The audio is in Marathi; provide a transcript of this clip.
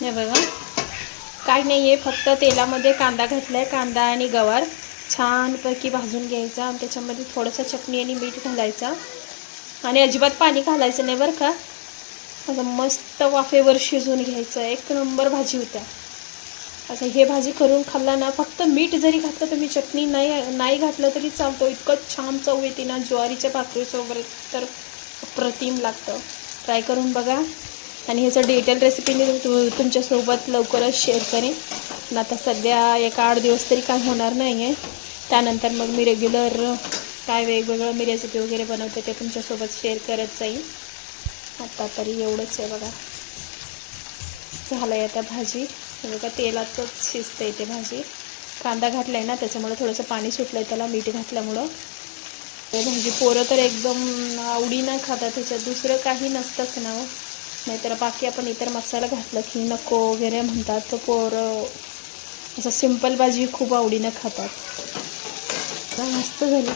हे बघा, काय नाही आहे, फक्त तेलामध्ये कांदा घातला आहे. कांदा आणि गवार छानपैकी भाजून घ्यायचा आणि त्याच्यामध्ये थोडंसं चटणी आणि मीठ घालायचा आणि अजिबात पाणी घालायचं नाही बरं का. असं मस्त वाफेवर शिजवून घ्यायचं, एक नंबर भाजी होत्या. असं हे भाजी करून खाल्ला ना, फक्त मीठ जरी घातलं तुम्ही, चटणी नाही घातलं तरी चालतं. इतकं छान चव येते ना ज्वारीच्या भाकरीसोबत, तर अप्रतिम लागतं. ट्राय करून बघा. आणि ह्याचं डिटेल रेसिपी मी तुमच्यासोबत लवकरच शेअर करेन. पण आता सध्या 1-8 दिवस तरी काय होणार नाही आहे. त्यानंतर मग मी रेग्युलर काय वेगवेगळं मी रेसिपी वगैरे बनवते ते तुमच्यासोबत शेअर करत जाईल. आता तरी एवढंच आहे बघा. झालं आहे आता भाजी. बघा तेलातच शिजते इथे भाजी. कांदा घातला आहे ना, त्याच्यामुळे थोडंसं पाणी सुटलं आहे त्याला, मीठ घातल्यामुळं. भाजी पोरं तर एकदम आवडीनं खातात. त्याच्यात दुसरं काही नसतंच ना. नाहीतर बाकी आपण इतर मसाला घातलं की नको वगैरे म्हणतात, तर पोरं असं सिंपल भाजी खूप आवडीनं खातात. मस्त झाली.